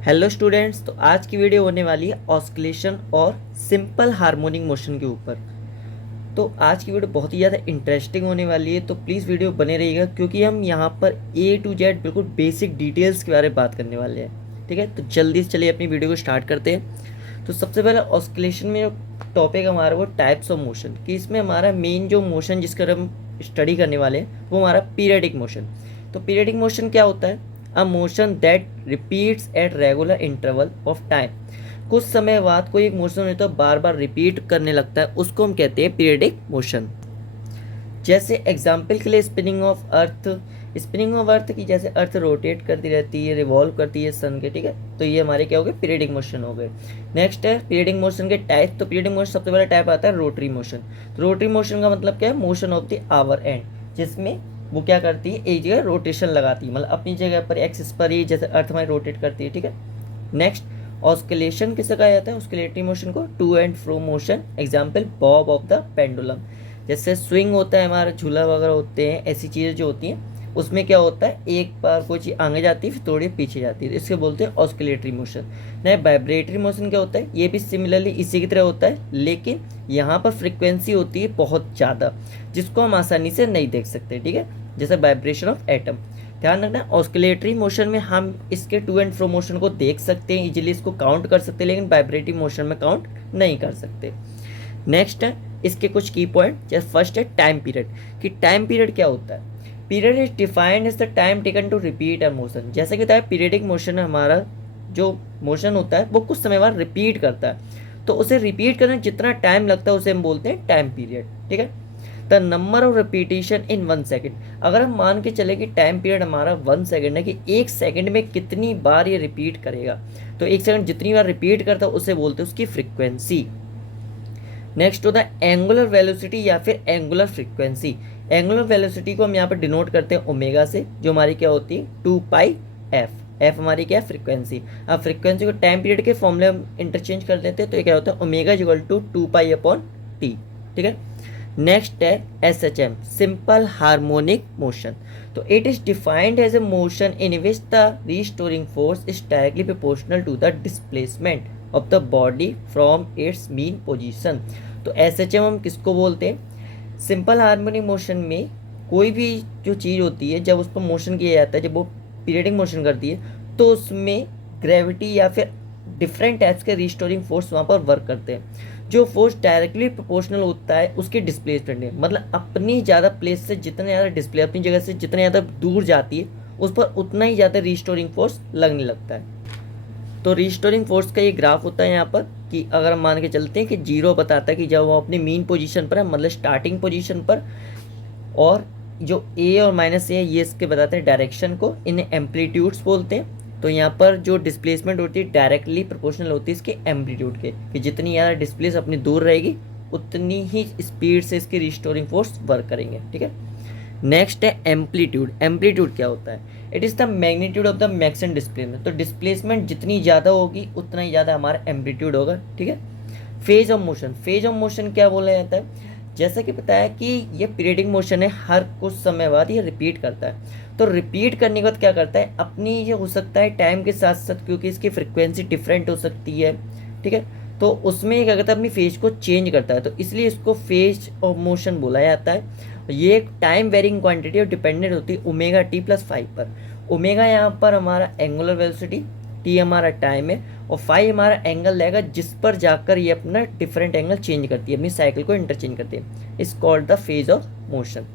Hello students, तो आज की वीडियो होने वाली है ऑस्किलेशन और सिंपल हार्मोनिक मोशन के ऊपर। तो आज की वीडियो बहुत ही ज़्यादा इंटरेस्टिंग होने वाली है, तो प्लीज़ वीडियो बने रहिएगा क्योंकि हम यहाँ पर ए टू जेड बिल्कुल बेसिक डिटेल्स के बारे में बात करने वाले हैं। ठीक है, तो जल्दी से चलिए अपनी वीडियो को स्टार्ट करते हैं। तो सबसे पहले ऑस्किलेशन में जो टॉपिक हमारा वो टाइप्स ऑफ मोशन, कि इसमें हमारा मेन जो मोशन जिसका हम स्टडी करने वाले हैं वो हमारा पीरियडिक मोशन। तो पीरियडिक मोशन क्या होता है? A motion that repeats at regular interval of time. कुछ समय बाद कोई एक मोशन है तो बार बार रिपीट करने लगता है, उसको हम कहते हैं पीरियडिक मोशन। जैसे एग्जाम्पल के लिए spinning of earth. Spinning of earth की जैसे अर्थ रोटेट करती रहती है, रिवॉल्व करती है सन के, ठीक है, तो ये हमारे क्या हो गए? पीरियडिक मोशन हो गए। नेक्स्ट है पीरियडिक मोशन के टाइप। तो पीरियडिक मोशन सबसे पहला टाइप आता है रोटरी मोशन। तो रोटरी मोशन का मतलब क्या है? Motion of the our and, जिसमें वो क्या करती है? एक जगह रोटेशन लगाती है, मतलब अपनी जगह पर एक्सिस पर ही जैसे अर्थ हमारी रोटेट करती है, ठीक है। नेक्स्ट ऑस्किलेशन किसे कहा जाता है? ऑस्किलेटरी मोशन को to and fro motion. Example bob of the pendulum. जैसे स्विंग होता है हमारा, झूला वगैरह होते हैं, ऐसी चीज़ें जो होती हैं उसमें क्या होता है? एक बार कोई चीज़ आगे जाती है फिर थोड़ी पीछे जाती है, इसके बोलते हैं ऑस्किलेटरी मोशन। नहीं, वाइब्रेटरी मोशन क्या होता है? ये भी सिमिलरली इसी की तरह होता है, लेकिन यहाँ पर फ्रिक्वेंसी होती है बहुत ज़्यादा, जिसको हम आसानी से नहीं देख सकते, ठीक है, जैसे वाइब्रेशन ऑफ एटम। ध्यान रखना, ऑस्किलेटरी मोशन में हम इसके टू एंड फ्रो मोशन को देख सकते हैं, इजीली इसको काउंट कर सकते हैं, लेकिन वाइब्रेटरी मोशन में काउंट नहीं कर सकते। नेक्स्ट है इसके कुछ की पॉइंट। जैसे फर्स्ट है टाइम पीरियड, कि टाइम पीरियड क्या होता है? Period is defined as the time taken to repeat a motion. जैसे कि होता है पीरियडिक मोशन हमारा जो मोशन होता है वो कुछ समय बाद रिपीट करता है, तो उसे रिपीट करने में जितना टाइम लगता है उसे हम बोलते हैं टाइम पीरियड, ठीक है। The number of repetition in 1 second. अगर हम मान के चले कि टाइम पीरियड हमारा 1 सेकेंड है, कि 1 सेकेंड में कितनी बार ये रिपीट करेगा, तो 1 सेकेंड जितनी बार रिपीट करता है उसे बोलते हैं उसकी फ्रिक्वेंसी। नेक्स्ट होता है एंगुलर वेलोसिटी या फिर एंगुलर फ्रीक्वेंसी। एंगुलर वेलोसिटी को हम यहाँ पर डिनोट करते हैं ओमेगा से, जो हमारी क्या होती है? 2 पाई एफ। एफ हमारी क्या है? फ्रीक्वेंसी। अब फ्रीक्वेंसी को टाइम पीरियड के फॉर्मूले हम इंटरचेंज कर देते हैं, तो ये क्या होता है? Omega is equal to 2 pi upon T, ठीक है। नेक्स्ट है S H M, simple harmonic motion. तो it is defined as a motion in which the restoring force is directly proportional to the displacement of the body from its mean position. तो S H M हम किसको बोलते हैं? Simple harmonic motion में कोई भी जो चीज़ होती है जब उस पर मोशन किया जाता है, जब वो पीरियडिक मोशन करती है, तो उसमें ग्रेविटी या फिर डिफरेंट टाइप्स के रिस्टोरिंग फोर्स वहाँ पर वर्क करते हैं। जो फोर्स डायरेक्टली प्रोपोर्शनल होता है उसके डिस्प्लेसमेंट में, मतलब अपनी ज़्यादा प्लेस से जितने ज़्यादा डिस्प्ले अपनी जगह से जितने ज़्यादा दूर जाती है उस पर उतना ही ज़्यादा रिस्टोरिंग फोर्स लगने लगता है। तो रिस्टोरिंग फोर्स का ये ग्राफ होता है यहाँ पर, कि अगर हम मान के चलते हैं कि जीरो बताता है कि जब वो अपनी मीन पोजीशन पर है, मतलब स्टार्टिंग पोजीशन पर, और जो ए और माइनस ए है ये इसके बताते हैं डायरेक्शन को, इन्हें एम्पलीट्यूड्स बोलते हैं। तो यहाँ पर जो डिस्प्लेसमेंट होती है डायरेक्टली प्रोपोर्शनल होती है इसके एम्पलीट्यूड के, कि जितनी ज़्यादा डिस्प्लेस अपनी दूर रहेगी उतनी ही स्पीड से इसकी रिस्टोरिंग फोर्स वर्क करेंगे, ठीक है। नेक्स्ट है एम्पलीट्यूड। एम्पलीट्यूड क्या होता है? It is the magnitude of the maximum displacement. तो डिस्प्लेसमेंट जितनी ज़्यादा होगी उतना ही ज़्यादा हमारा एम्पलीट्यूड होगा, ठीक है। Phase of motion. Phase of motion क्या बोला जाता है? जैसा कि बताया कि ये पीरियडिक मोशन है, हर कुछ समय बाद ये रिपीट करता है। तो रिपीट करने के बाद क्या करता है? अपनी ये हो सकता है टाइम के साथ साथ, क्योंकि इसकी फ्रिक्वेंसी डिफरेंट हो सकती है, ठीक है, तो उसमें क्या करता है? अपनी फेज को चेंज करता है, तो इसलिए इसको फेज ऑफ मोशन बोला जाता है। ये एक टाइम वेरिंग क्वांटिटी और डिपेंडेंट होती है ओमेगा टी प्लस फाइव पर। ओमेगा यहाँ पर हमारा एंगुलर वेलोसिटी, टी हमारा टाइम है, और फाइव हमारा एंगल रहेगा जिस पर जाकर ये अपना डिफरेंट एंगल चेंज करती है, अपनी साइकिल को इंटरचेंज करती है। इस called the phase of motion.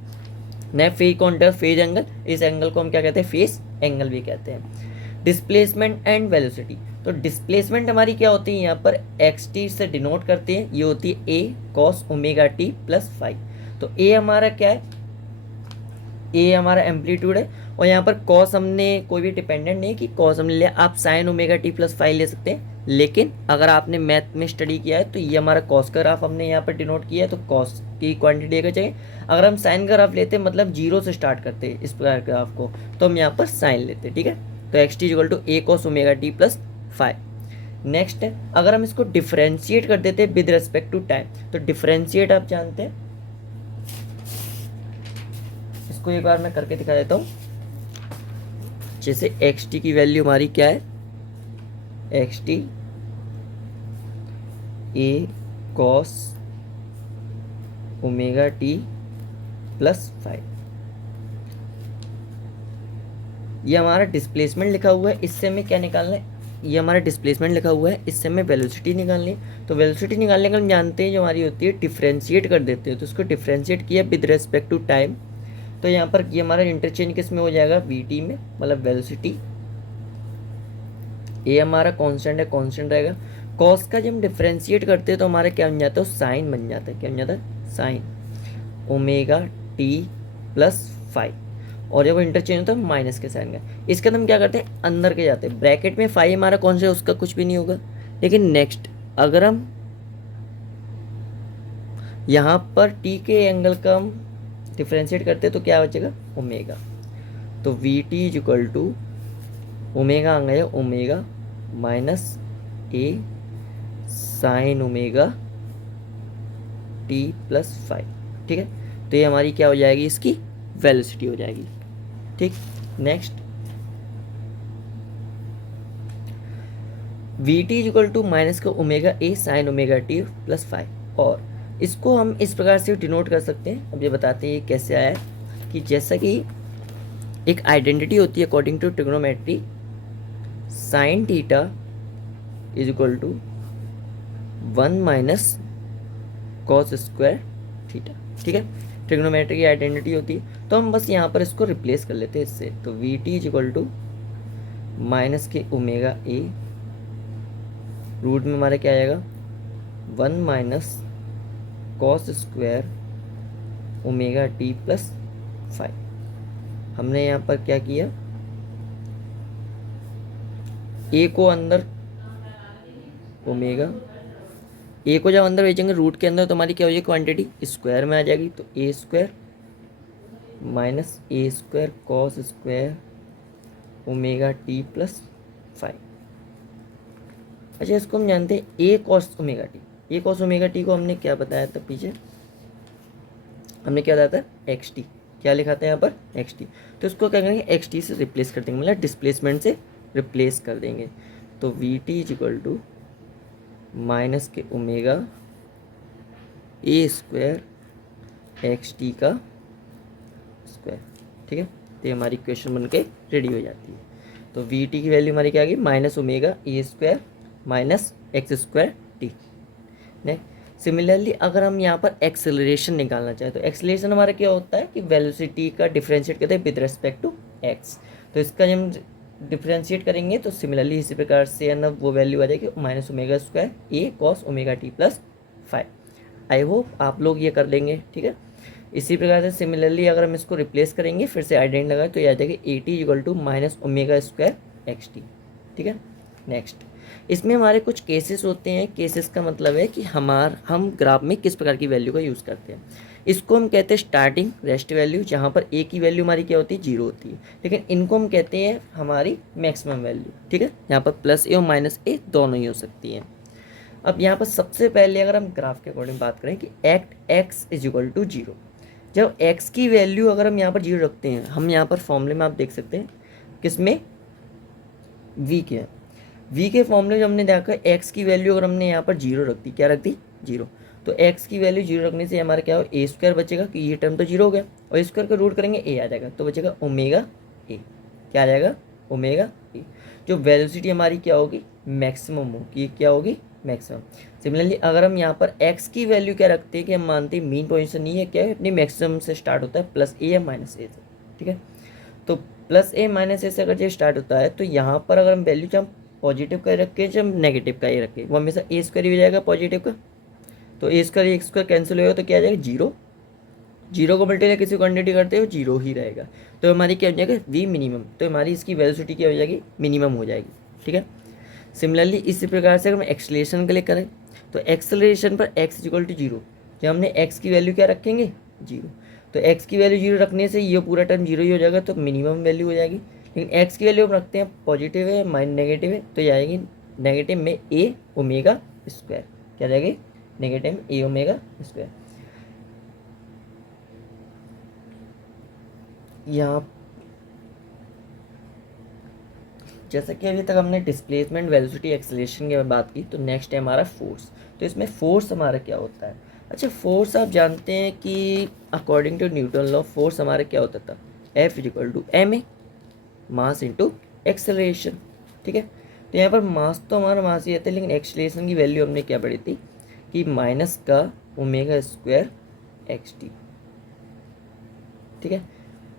नए फेज कौन सा? Phase angle. इस एंगल को हम क्या कहते हैं? फेज एंगल भी कहते हैं। Displacement and velocity. तो डिस्प्लेसमेंट हमारी क्या होती है? यहाँ पर एक्स टी से डिनोट करते हैं, ये होती है A cos omega T plus five. तो ए हमारा क्या है? ए हमारा एम्पलीट्यूड है, और यहाँ पर कॉस हमने कोई भी डिपेंडेंट नहीं कि कॉस हमने लिया, आप sign omega T plus five ले सकते हैं, लेकिन अगर आपने मैथ में स्टडी किया है तो ये हमारा कॉस का ग्राफ हमने यहाँ पर डिनोट किया है, तो कॉस की क्वांटिटी लेकर चाहिए। अगर हम साइन का ग्राफ लेते हैं, मतलब जीरो से स्टार्ट करते हैं इस प्रकार ग्राफ को, तो हम यहाँ पर साइन लेते हैं, ठीक है। तो X T equal to A cos omega T plus five. Next है, अगर हम इसको डिफ्रेंशिएट कर देते हैं विद रिस्पेक्ट टू टाइम, तो डिफ्रेंशिएट आप जानते हैं, इसको एक बार मैं करके दिखा देता हूँ। जैसे एक्स टी की वैल्यू हमारी क्या है? X T A cos omega T plus 5। ये हमारा डिस्प्लेसमेंट लिखा हुआ है, इससे हमें क्या निकालना है, ये हमारा डिस्प्लेसमेंट लिखा हुआ है, इससे हमें वेलोसिटी निकालनी है। तो वेलोसिटी निकालने का हम जानते हैं जो हमारी होती है डिफ्रेंशिएट कर देते हैं, तो इसको डिफ्रेंशिएट किया विद रिस्पेक्ट टू टाइम। तो यहाँ पर ये हमारा इंटरचेंज किस में हो जाएगा, वी टी में, मतलब वेलोसिटी। ए हमारा कांस्टेंट है, कांस्टेंट रहेगा। कॉस का जब हम डिफ्रेंशिएट करते हैं तो हमारा क्या बन जाता है, साइन बन जाता है। क्या बन जाता है, साइन ओमेगा टी प्लस 5। और जब इंटरचेंज होता है माइनस के साइन का, इसके अंदर हम क्या करते हैं, अंदर के जाते हैं। ब्रैकेट में 5 हमारा कौन सा है, उसका कुछ भी नहीं होगा। लेकिन नेक्स्ट अगर हम यहाँ पर टी के एंगल का हम डिफ्रेंशिएट करते हैं तो क्या बचेगा, ओमेगा। तो V T is equal to omega आ गया, omega minus A sine omega T plus 5। ठीक है, तो ये हमारी क्या हो जाएगी, इसकी वेलोसिटी हो जाएगी। ठीक, next V T is equal to minus का omega A sine omega T plus 5। और इसको हम इस प्रकार से डिनोट कर सकते हैं। अब ये बताते हैं ये कैसे आया है, कि जैसा कि एक आइडेंटिटी होती है according to trigonometry, sine theta is equal to 1 minus cos square theta. ठीक है, ट्रिग्नोमेट्री की आइडेंटिटी होती है। तो हम बस यहाँ पर इसको रिप्लेस कर लेते हैं इससे। तो V T is equal to minus K omega A, root में हमारा क्या आएगा, 1 minus cos square omega T plus 5। हमने यहाँ पर क्या किया, ए को अंदर ओमेगा, ए को जब अंदर भेजेंगे रूट के अंदर तो हमारी क्या हो जाएगी, क्वांटिटी स्क्वायर में आ जाएगी। तो A square minus A square cos square omega T plus 5। अच्छा, इसको हम जानते हैं A cos omega T. A cos omega T को हमने क्या बताया था पीछे, हमने क्या बताया था, एक्स टी। क्या लिखा था यहाँ पर, एक्स टी। तो इसको क्या करेंगे, एक्स टी से रिप्लेस कर देंगे, मतलब डिस्प्लेसमेंट से रिप्लेस कर देंगे। तो V T is equal to minus K omega A square X T का स्क्वायर। ठीक है, तो ये हमारी इक्वेशन बन के रेडी हो जाती है। तो वी टी की वैल्यू हमारी क्या आ गई, minus omega A square minus x square T. Next similarly अगर हम यहाँ पर एक्सेलरेशन निकालना चाहें तो एक्सेलरेशन हमारा क्या होता है कि वेलोसिटी का डिफरेंशिएट करते हैं विद रिस्पेक्ट टू एक्स। तो इसका जब हम डिफरेंशिएट करेंगे तो सिमिलरली इसी प्रकार से है ना वो वैल्यू आ जाएगी minus omega square A cos omega T plus 5। I hope आप लोग ये कर लेंगे। ठीक है, इसी प्रकार से सिमिलरली अगर हम इसको रिप्लेस करेंगे फिर से आइडेंट लगाए तो ये आ जाएगी A T equal to minus omega square X T. ठीक है, नेक्स्ट इसमें हमारे कुछ केसेस होते हैं। केसेस का मतलब है कि हम ग्राफ में किस प्रकार की वैल्यू का यूज़ करते हैं। इसको हम कहते हैं स्टार्टिंग रेस्ट वैल्यू, जहाँ पर ए की वैल्यू हमारी क्या होती है, जीरो होती है। लेकिन इनको हम कहते हैं हमारी मैक्सिमम वैल्यू। ठीक है, यहाँ पर प्लस ए और माइनस ए दोनों ही हो सकती हैं। अब यहाँ पर सबसे पहले अगर हम ग्राफ के अकॉर्डिंग बात करें कि at X is equal to zero, जब एक्स की वैल्यू अगर हम यहाँ पर जीरो रखते हैं, हम यहाँ पर फॉर्मूले में आप देख सकते हैं किसमें, वी के, वी के फॉर्मूले जो हमने देखा एक्स की वैल्यू अगर हमने यहाँ पर जीरो रख दी, क्या रख दी, जीरो। तो एक्स की वैल्यू जीरो रखने से हमारा क्या हो, ए स्क्वायर बचेगा कि ये टर्म तो जीरो हो गया, और स्क्वायर का रूट करेंगे ए आ जाएगा, तो बचेगा ओमेगा ए। क्या आ जाएगा, ओमेगा ए। जो वेलोसिटी हमारी क्या होगी, मैक्सिमम होगी। क्या होगी, मैक्सिमम। सिमिलरली अगर हम यहाँ पर एक्स की वैल्यू क्या रखते हैं कि हम मानते हैं मीन पोजीशन नहीं है, क्या है, अपनी मैक्सिमम से स्टार्ट होता है प्लस ए या माइनस ए से। ठीक है, तो प्लस ए माइनस ए से अगर ये स्टार्ट होता है तो यहाँ पर अगर हम वैल्यू जब पॉजिटिव का रखें जब नेगेटिव का ही रखें, वो हमेशा ए स्क्वायर ही हो जाएगा पॉजिटिव का। तो ए स्क्वायर एक स्क्वायर कैंसिल होगा तो क्या आ जाएगा, जीरो। जीरो को मल्टीप्लाई किसी क्वांटिटी करते हो जीरो ही रहेगा, तो हमारी क्या हो जाएगा, वी मिनिमम। तो हमारी इसकी वेलोसिटी क्या हो जाएगी, मिनिमम हो जाएगी। ठीक है, सिमिलरली इसी प्रकार से अगर हम एक्सलेशन के लिए करें तो एक्सलेशन पर एक्स इक्वल टू जीरो, जब हमने एक्स की वैल्यू क्या रखेंगे, जीरो। तो एक्स की वैल्यू जीरो रखने से ये पूरा टर्म जीरो ही हो जाएगा, तो मिनिमम वैल्यू हो जाएगी। लेकिन एक्स की वैल्यू हम रखते हैं पॉजिटिव है माइनस नेगेटिव है, तो ये आएगी नेगेटिव में ए ओमेगा स्क्वायर। क्या जाएगी, नेगेटिव में ए ओमेगा स्क्वायर। यहाँ जैसा कि अभी तक हमने डिस्प्लेसमेंट, वेलोसिटी, एक्सेलरेशन की बात की, तो नेक्स्ट है हमारा फोर्स। तो इसमें फोर्स हमारा क्या होता है? अच्छा, फोर्स आप जानते हैं कि according to Newton law force हमारा क्या होता था? F equal to ma, mass into acceleration. ठीक है, तो यहाँ पर मास तो हमारा मास ही आता है, लेकिन एक्सेलरेशन की वैल्यू हमने क्या पढ़ी थी कि माइनस का ओमेगा स्क्वायर xt। ठीक है,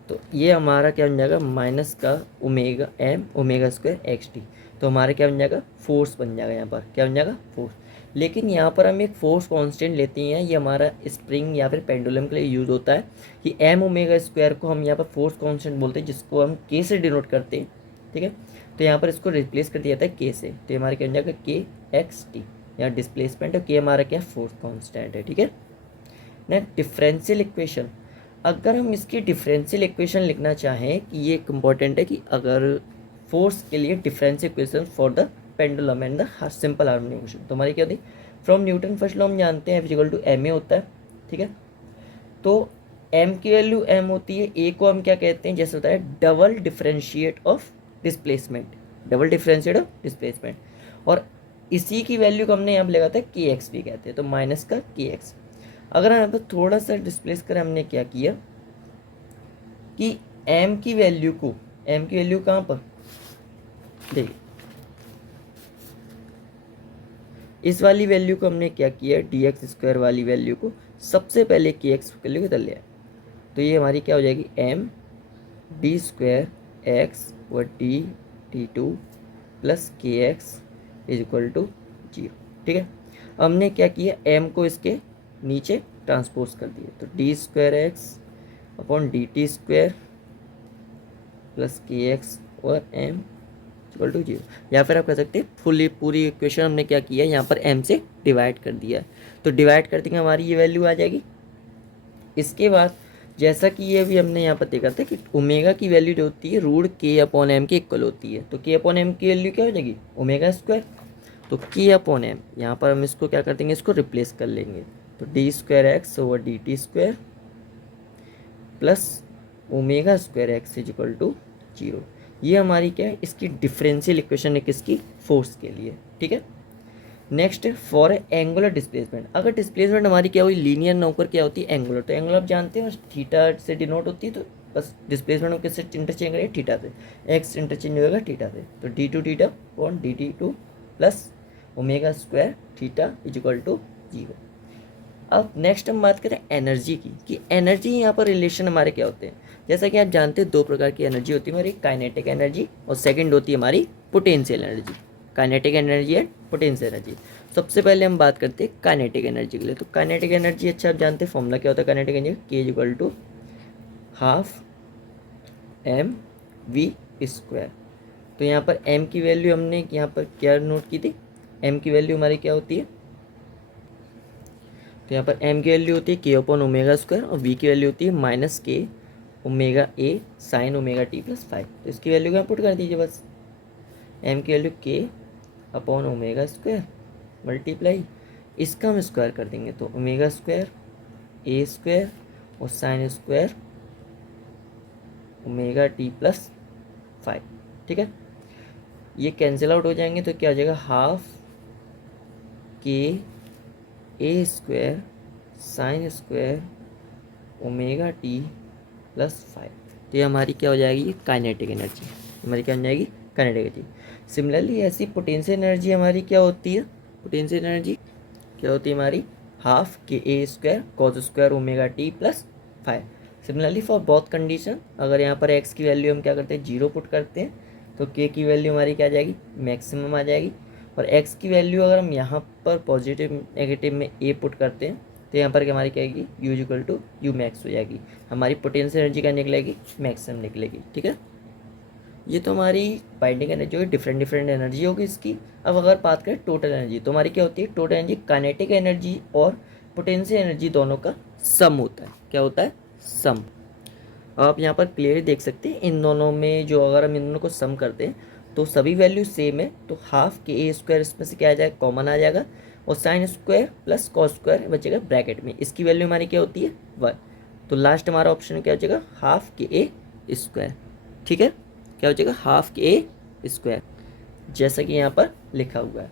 तो ये हमारा क्या बन जाएगा? माइनस का omega M omega square X T. तो हमारा क्या बन जाएगा? फोर्स बन जाएगा। यहाँ पर क्या बन जाएगा? फोर्स। लेकिन यहाँ पर हम एक फोर्स कांस्टेंट लेते हैं, ये हमारा स्प्रिंग या फिर पेंडुलम के लिए यूज़ होता है कि एम ओमेगा स्क्वायर को हम यहाँ पर फोर्स कांस्टेंट बोलते हैं, जिसको हम के से डिनोट करते हैं। ठीक है, तो यहाँ पर इसको रिप्लेस कर दिया जाता है के से, तो ये हमारा क्या बन जाएगा? के एक्स टी। यहाँ डिस्प्लेसमेंट है, के हमारा क्या? फोर्स कॉन्स्टेंट है। ठीक है, नेक्स्ट डिफरेंशियल इक्वेशन। अगर हम इसकी डिफरेंशियल इक्वेशन लिखना चाहें कि ये एक इम्पॉर्टेंट है कि अगर फोर्स के लिए differential equation for the pendulum and the simple harmonic motion, तो हमारी क्या होती है? फ्रॉम न्यूटन फर्स्ट लॉ हम जानते हैं F इक्वल टू ma होता है। ठीक है, तो m की वैल्यू m होती है, a को हम क्या कहते हैं? जैसे होता है double differentiate of displacement, double differentiate of displacement, और इसी की वैल्यू को हमने यहाँ पर लगाता है के एक्स भी कहते हैं, तो माइनस का के एक्स। अगर हम यहाँ पर थोड़ा सा डिस्प्लेस करें, हमने क्या किया कि m की वैल्यू को, m की वैल्यू कहाँ पर? देखिए, इस वाली वैल्यू को हमने क्या किया? डी एक्स स्क्वायर वाली वैल्यू को सबसे पहले के एक्स वैल्यू को इधर लिया, तो ये हमारी क्या हो जाएगी? एम डी स्क्वायर एक्स व D T two plus K x is equal to 0। ठीक है, हमने क्या किया? m को इसके नीचे ट्रांसपोज कर दिए, तो D square x upon D T square plus K x और एम इक्वल टू 0। या फिर आप कह सकते हैं पूरी इक्वेशन हमने क्या किया? यहाँ पर m से डिवाइड कर दिया, तो डिवाइड कर देंगे हमारी ये वैल्यू आ जाएगी। इसके बाद जैसा कि ये भी हमने यहाँ पर देखा था कि ओमेगा की वैल्यू जो होती है रूट के अपॉन एम के इक्वल होती है, तो के अपॉन एम की वैल्यू क्या हो जाएगी? Omega square. तो के अपॉन एम, यहाँ पर हम इसको क्या कर देंगे? इसको रिप्लेस कर लेंगे, तो D square X over D T square plus omega square X is equal to 0। ये हमारी क्या है? इसकी डिफरेंशियल इक्वेशन है, किसकी? फोर्स के लिए। ठीक है, नेक्स्ट फॉर एंगुलर डिस्प्लेसमेंट। अगर डिस्प्लेसमेंट हमारी क्या हुई? लीनियर ना होकर क्या होती है? एंगुलर। तो एंगुलर आप जानते हैं थीटा से डिनोट होती है, तो बस डिस्प्लेसमेंट हम किससे इंटरचेंज करेंगे? थीटा से। एक्स इंटरचेंज होगा थीटा से, तो D two theta upon D T two plus omega square theta is equal to 0। अब नेक्स्ट हम बात करें एनर्जी की, कि एनर्जी यहाँ पर रिलेशन हमारे क्या होते हैं? जैसा कि आप जानते हैं दो प्रकार की एनर्जी होती है हमारी, काइनेटिक एनर्जी और सेकंड होती है हमारी potential energy. Kinetic energy and potential energy. सबसे पहले हम बात करते हैं काइनेटिक एनर्जी के लिए। तो काइनेटिक एनर्जी, अच्छा आप जानते हैं फॉर्मूला क्या होता है kinetic energy? K is equal to half M V square. तो यहाँ पर m की वैल्यू हमने यहाँ पर क्या नोट की थी? m की वैल्यू हमारी क्या होती है? तो यहाँ पर m की वैल्यू होती है के अपॉन ओमेगा स्क्वायर और v की वैल्यू होती है minus K omega A sine omega T plus 5। तो इसकी वैल्यू क्या पुट कर दीजिए बस, m की वैल्यू के अपॉन ओमेगा स्क्वायर मल्टीप्लाई, इसका हम स्क्वायर कर देंगे, तो ओमेगा स्क्वायर ए स्क्वायर और sign square omega T plus 5। ठीक है, ये कैंसिल आउट हो जाएंगे, तो क्या हो जाएगा? Half k A square sine square omega T plus 5। तो ये हमारी क्या हो जाएगी? Kinetic energy. हमारी क्या हो जाएगी? Kinetic energy. सिमिलरली ऐसी पोटेंशियल एनर्जी हमारी क्या होती है? पोटेंशियल एनर्जी क्या होती है हमारी? Half k A square cos square omega T plus 5। Similarly for both condition, अगर यहाँ पर एक्स की वैल्यू हम क्या करते हैं? 0 पुट करते हैं, तो के की वैल्यू हमारी क्या आ जाएगी? मैक्सिमम आ जाएगी। और एक्स की वैल्यू अगर हम यहाँ पर पॉजिटिव नेगेटिव में ए पुट करते हैं, तो यहाँ पर क्या हमारी क्या आएगी? U equal to U max हो जाएगी। हमारी पोटेंशियल एनर्जी क्या निकलेगी? मैक्सिमम निकलेगी। ठीक है, ये तो हमारी बाइंडिंग एनर्जी होगी, डिफरेंट एनर्जी होगी इसकी। अब अगर बात करें टोटल एनर्जी, तो हमारी क्या होती है? टोटल एनर्जी काइनेटिक एनर्जी और पोटेंशियल एनर्जी दोनों का सम होता है। क्या होता है? सम। आप यहाँ पर क्लियरली देख सकते हैं इन दोनों में, जो अगर हम इन दोनों को सम करते हैं तो सभी वैल्यू सेम है, तो हाफ के ए स्क्वायर इसमें से क्या आ जाएगा? कॉमन आ जाएगा, और sine square plus cos square बचेगा ब्रैकेट में, इसकी वैल्यू हमारी क्या होती है? 1। तो लास्ट हमारा ऑप्शन क्या हो जाएगा? Half k A square. ठीक है, क्या हो जाएगा? हाफ के ए स्क्वायर, जैसा कि यहाँ पर लिखा हुआ है।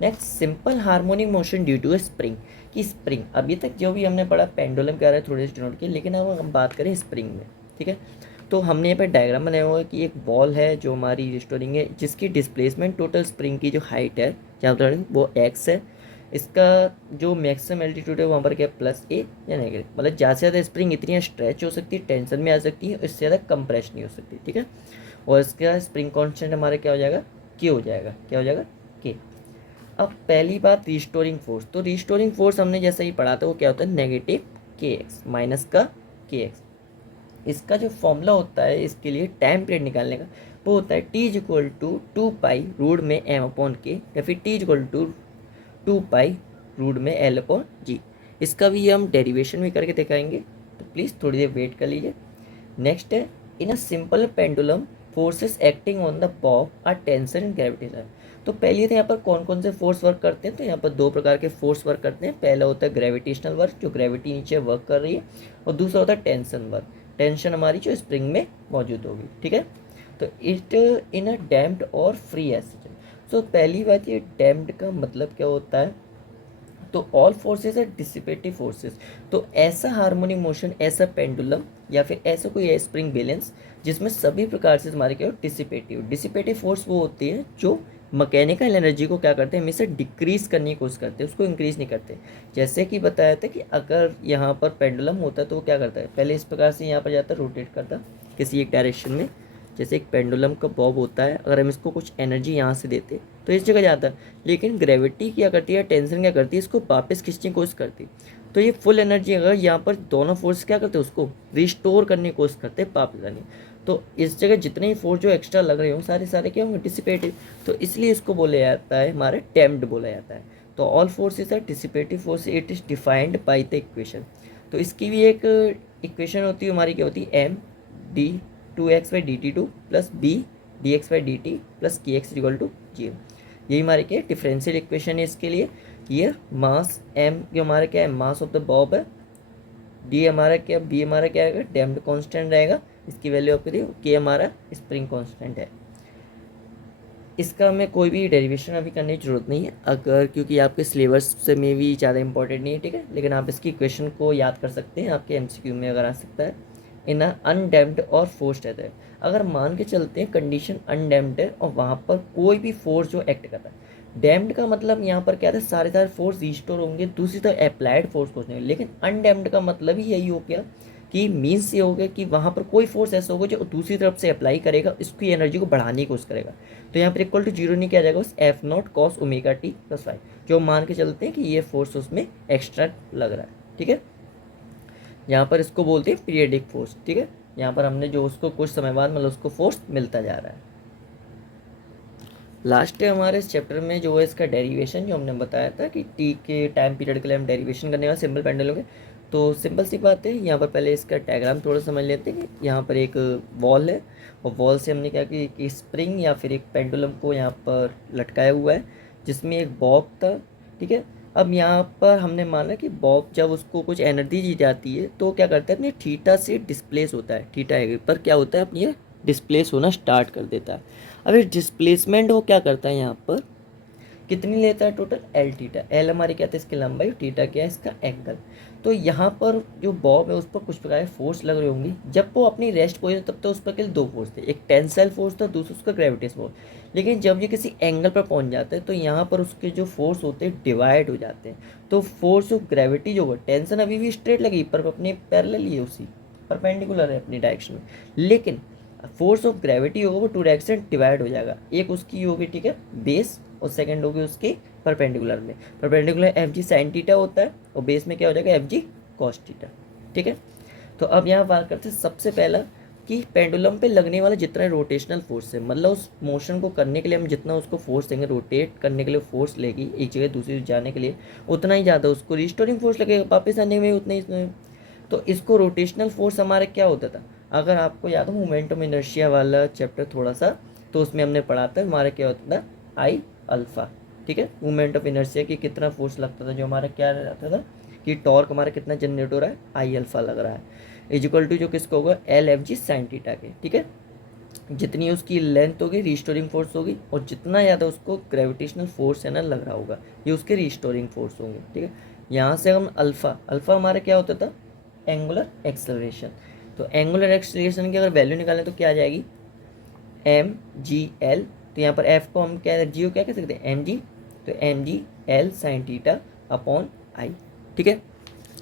Next, simple harmonic motion due to a spring. कि स्प्रिंग, अभी तक जो भी हमने पढ़ा पेंडुलम कह रहा है थोड़े से डिनोट के, लेकिन अब हम बात करें स्प्रिंग में, ठीक है। तो हमने यहाँ पर डायग्राम बनाया हुआ है कि एक बॉल है जो हमारी रिस्टोरिंग है, जिसकी डिस्प्लेसमेंट टोटल स्प्रिंग की जो हाइट है क्या बता रहे हैं वो x है। इसका जो मैक्सिमम एल्टीट्यूड है वहाँ पर क्या प्लस a या नेगेटिव, मतलब ज़्यादा से ज़्यादा स्प्रिंग इतनी स्ट्रेच हो सकती है, टेंशन में आ सकती है, इससे ज़्यादा कंप्रेस नहीं हो सकती, ठीक है। और इसका स्प्रिंग कांस्टेंट हमारा क्या हो जाएगा, के हो जाएगा, क्या हो जाएगा के। अब पहली बात रिस्टोरिंग फोर्स, तो रिस्टोरिंग फोर्स हमने जैसा ही पढ़ा था वो क्या होता है नेगेटिव के एक्स माइनस का के एक्स। इसका जो फॉर्मूला होता है इसके लिए टाइम पीरियड निकालने का वो होता है T is equal to 2 pi root में एम अपॉन के, या फिर T is equal to 2 pi root में एल अपॉन जी। इसका भी हम डेरिवेशन भी करके दिखाएंगे, तो प्लीज़ थोड़ी देर वेट कर लीजिए। नेक्स्ट है, in a simple pendulum forces acting on the bob are tension and gravitation. तो पहले तो यहाँ पर कौन कौन से फोर्स वर्क करते हैं, तो यहाँ पर दो प्रकार के फोर्स वर्क करते हैं। पहला होता है ग्रेविटेशनल वर्क, जो ग्रेविटी नीचे वर्क कर रही है, और दूसरा होता है टेंशन वर्क, टेंशन हमारी जो स्प्रिंग में मौजूद होगी, ठीक है। तो इट इन अ डैम्प्ड और फ्री एसिड। सो पहली बात ये डैम्प्ड का मतलब क्या होता है, तो all forces are dissipative forces. तो ऐसा हार्मोनिक मोशन, ऐसा पेंडुलम या फिर ऐसा कोई स्प्रिंग बैलेंस जिसमें सभी प्रकार से हमारे क्या डिसिपेटिव फोर्स वो होती है जो मैकेनिकल एनर्जी को क्या करते हैं हमेशा डिक्रीज करने की कोशिश करते हैं, उसको इंक्रीज नहीं करते। जैसे कि बताया था कि अगर यहाँ पर पेंडुलम होता है तो वो क्या करता है, पहले इस प्रकार से यहाँ पर जाता है, रोटेट करता किसी एक डायरेक्शन में, जैसे एक पेंडुलम का बॉब होता है, अगर हम इसको कुछ एनर्जी यहाँ से देते तो इस जगह जाता है। लेकिन ग्रेविटी क्या करती है, टेंशन क्या करती है, इसको वापस खींचने की कोशिश करती है। तो ये फुल एनर्जी अगर यहाँ पर दोनों फोर्स क्या करते हैं उसको रिस्टोर करने की कोशिश करते हैं वापस आने। तो इस जगह जितने ही फोर्स जो एक्स्ट्रा लग रहे हों सारे सारे क्या होंगे डिसिपेटिव, तो इसलिए इसको बोला जाता है हमारे डैम्प्ड बोला जाता है। तो all forces are dissipative force, it is defined by the equation. तो इसकी भी एक इक्वेशन होती है हमारी, क्या होती है M D 2x/dt2 plus B dx/dt plus K X equal to 0। यही हमारे क्या डिफरेंशियल इक्वेशन है इसके लिए। ये मास m जो हमारा क्या है मास ऑफ द बॉब है, डी हमारा क्या, बी हमारा क्या रहेगा डैम्प्ड कांस्टेंट रहेगा, इसकी वैल्यू आपको दी, के हमारा स्प्रिंग कांस्टेंट है। इसका हमें कोई भी डेरिवेशन अभी करने की जरूरत नहीं है अगर, क्योंकि आपके सिलेबस से में भी ज़्यादा इंपॉर्टेंट नहीं है, ठीक है। लेकिन आप इसकी इक्वेशन को याद कर सकते हैं, आपके एमसीक्यू में अगर आ सकता है। इन अनडैम्प्ड और फोर्स्ड रहता है, अगर मान के चलते हैं कंडीशन अनडैम्प्ड है और वहाँ पर कोई भी फोर्स जो एक्ट करता है, डैम्प्ड का मतलब यहाँ पर क्या था सारे सारे फोर्स रिस्टोर होंगे, दूसरी तरफ अप्लाइड फोर्स कुछ नहीं। लेकिन अनडैम्प्ड का मतलब ही यही हो गया कि मीन्स ये हो गया कि वहाँ पर कोई फोर्स ऐसा होगा जो दूसरी तरफ से अप्लाई करेगा, इसकी एनर्जी को बढ़ाने की कोशिश करेगा। तो यहाँ पर इक्वल टू 0 नहीं किया जाएगा, उस F0 cos omega t plus 5, जो मान के चलते हैं कि ये फोर्स उसमें एक्स्ट्रा लग रहा है, ठीक है। यहाँ पर इसको बोलते हैं पीरियडिक फोर्स, ठीक है। यहाँ पर हमने जो उसको कुछ समय बाद मतलब उसको फोर्स मिलता जा रहा है। लास्ट है हमारे इस चैप्टर में जो है इसका डेरिवेशन, जो हमने बताया था कि टी के टाइम पीरियड के लिए हम डेरिवेशन करने वाले सिंपल पेंडुलम के। तो सिंपल सी बात है, यहाँ पर पहले इसका डायग्राम थोड़ा समझ लेते हैं कि यहाँ पर एक वॉल है और वॉल से हमने क्या कि स्प्रिंग या फिर एक पेंडुलम को यहाँ पर लटकाया हुआ है जिसमें एक बॉब था, ठीक है। अब यहाँ पर हमने माना कि बॉब जब उसको कुछ एनर्जी दी जाती है तो क्या करता है अपने थीटा से डिस्प्लेस होता है, थीटा पर क्या होता है अपनी डिस्प्लेस होना स्टार्ट कर देता है। अब इस डिस्प्लेसमेंट वो क्या करता है यहाँ पर कितनी लेता है टोटल एल थीटा, एल हमारी क्या था इसकी लंबाई, थीटा क्या है इसका एंगल। तो यहाँ पर जो बॉब है उस पर कुछ प्रकार के फोर्स लग रहे होंगे, जब वो अपनी रेस्ट पोजिशन तब तो उस पर केवल दो फोर्स थे, एक टेंसाइल फोर्स था दूसरा उसका ग्रेविटेशनल फोर्स। लेकिन जब ये किसी एंगल पर पहुँच जाता है तो यहाँ पर उसके जो फोर्स होते हैं डिवाइड हो जाते हैं। तो फोर्स ऑफ ग्रेविटी जो है टेंशन अभी भी स्ट्रेट लगी पर अपने पैरेलल ही है, उसी परपेंडिकुलर है अपनी डायरेक्शन में, लेकिन फोर्स ऑफ ग्रेविटी होगा वो टू डायरेक्शन डिवाइड हो जाएगा, एक उसकी होगी ठीक है बेस और सेकंड होगी उसकी परपेंडिकुलर में। Perpendicular F G sine theta होता है और बेस में क्या हो जाएगा एफ जी कॉस थीटा, ठीक है। तो अब यहाँ बात करते हैं सबसे पहला कि पेंडुलम पे लगने वाला जितना रोटेशनल फोर्स है, मतलब उस मोशन को करने के लिए हम जितना उसको फोर्स देंगे, रोटेट करने के लिए फोर्स लेगी एक जगह दूसरी जाने के लिए, उतना ही ज़्यादा उसको रिस्टोरिंग फोर्स लगेगा वापस आने में उतना ही। तो इसको रोटेशनल फोर्स हमारा क्या होता था, अगर आपको याद हो मोमेंट ऑफ इनर्शिया वाला चैप्टर थोड़ा सा, तो उसमें हमने पढ़ा था हमारा क्या होता था आई अल्फा, ठीक है। मोमेंट ऑफ इनर्शिया की कितना फोर्स लगता था, जो हमारा क्या रहता था कि टॉर्क हमारा कितना जनरेट हो रहा है आई अल्फा लग रहा है, इज इक्वल टू जो किसको होगा L F G sine theta के, ठीक है। जितनी उसकी लेंथ होगी रिस्टोरिंग फोर्स होगी, और जितना ज़्यादा उसको ग्रेविटेशनल फोर्स है ना लग रहा होगा, ये उसके रिस्टोरिंग फोर्स होंगे। ठीक है, यहाँ से हम अल्फ़ा, अल्फ़ा हमारा क्या होता था, एंगुलर एक्सेलरेशन। तो एंगुलर एक्सेलरेशन की अगर वैल्यू निकालें तो क्या आ जाएगी, एम जी एल। तो यहाँ पर एफ को हम क्या, जी को क्या कह सकते हैं, एम जी। तो M G L sine theta upon I. ठीक है,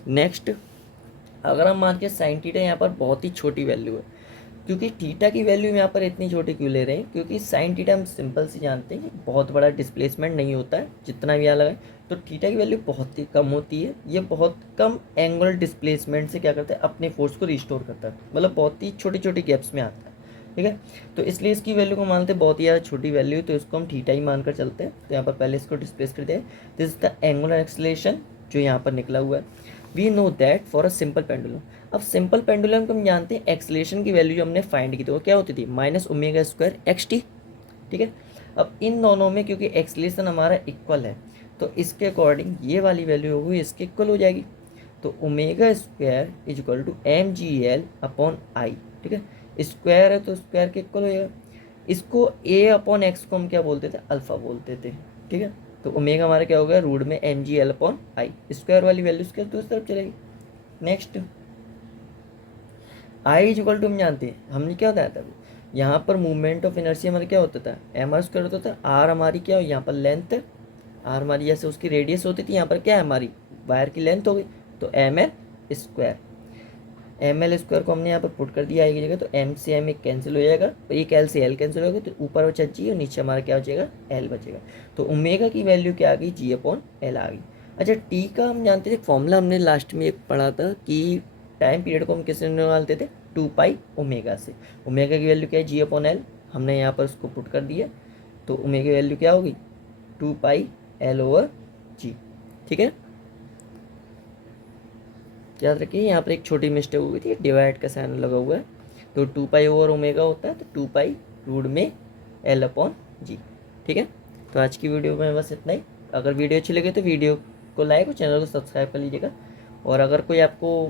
नेक्स्ट अगर हम मान के साइन थीटा यहाँ पर बहुत ही छोटी वैल्यू है, क्योंकि थीटा की वैल्यू यहाँ पर इतनी छोटी क्यों ले रहे हैं, क्योंकि साइन थीटा हम सिंपल से जानते हैं कि बहुत बड़ा डिस्प्लेसमेंट नहीं होता है जितना भी यहाँ लगाए। तो थीटा की वैल्यू बहुत ही कम होती है, ये बहुत कम एंगुलर डिस्प्लेसमेंट से क्या करता है, अपने फोर्स को रिस्टोर करता है, मतलब बहुत ही छोटी छोटी गैप्स में आता है। ठीक है, तो इसलिए इसकी वैल्यू को मानते हैं बहुत ही ज़्यादा छोटी वैल्यू, तो इसको हम थीटा ही मानकर चलते हैं। तो यहाँ पर पहले इसको डिस्प्लेस करते हैं, this is the angular acceleration जो यहाँ पर निकला हुआ है। We know that for a simple pendulum. अब सिंपल पेंडुलम को हम जानते हैं एक्सेलरेशन की वैल्यू जो हमने फाइंड की थी वो क्या होती थी, minus omega square X T. ठीक है, अब इन दोनों में क्योंकि एक्सेलरेशन हमारा इक्वल है, तो इसके अकॉर्डिंग ये वाली वैल्यू होगी इसके इक्वल हो जाएगी। तो omega square is equal to M G L upon I. ठीक है, स्क्वायर है तो स्क्वायर के इक्वल हो जाएगा। इसको ए अपॉन एक्स को हम क्या बोलते थे, अल्फा बोलते थे। ठीक है, तो ओमेगा हमारा क्या होगा, रूट में M G L upon I, square वाली वैल्यू उसके दूसरी तरफ चलेगी। Next I is equal to हम जानते हैं, हमने क्या बताया था, यहाँ पर मूवमेंट ऑफ इनर्शिया हमारा क्या होता था, एम आर स्क्वायर होता था। आर हमारी क्या हो, यहाँ पर लेंथ, आर हमारी जैसे उसकी रेडियस होती थी, यहाँ पर क्या है हमारी वायर की लेंथ हो गई, तो M L square. M L square को हमने यहाँ पर पुट कर दिया आई की जगह, तो एम से एम एक कैंसिल हो जाएगा, तो एक एल से एल कैंसिल हो गया, तो ऊपर बचा जी और नीचे हमारा क्या बचेगा, एल बचेगा। तो ओमेगा की वैल्यू क्या आ गई, जी अपॉन एल आ गई। अच्छा, टी का हम जानते थे फॉर्मूला, हमने लास्ट में एक पढ़ा था कि टाइम पीरियड को हम किससे निकालते थे, 2 पाई ओमेगा से। ओमेगा की वैल्यू क्या है, जी अपॉन एल, हमने यहाँ पर उसको पुट कर दिया, तो ओमेगा की वैल्यू क्या होगी, 2 पाई एल ओवर जी। ठीक है, याद रखिए यहाँ पर एक छोटी मिस्टेक हो गई थी, डिवाइड का साइन लगा हुआ है, तो 2 पाई ओवर ओमेगा होता है, तो 2 पाई रूट में एल अपॉन जी। ठीक है, तो आज की वीडियो में बस इतना ही। अगर वीडियो अच्छी लगे तो वीडियो को लाइक और चैनल को सब्सक्राइब कर लीजिएगा। और अगर कोई आपको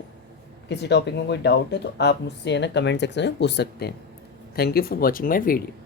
किसी टॉपिक में कोई डाउट है तो आप मुझसे है ना कमेंट सेक्शन में पूछ सकते हैं। Thank you for watching my video.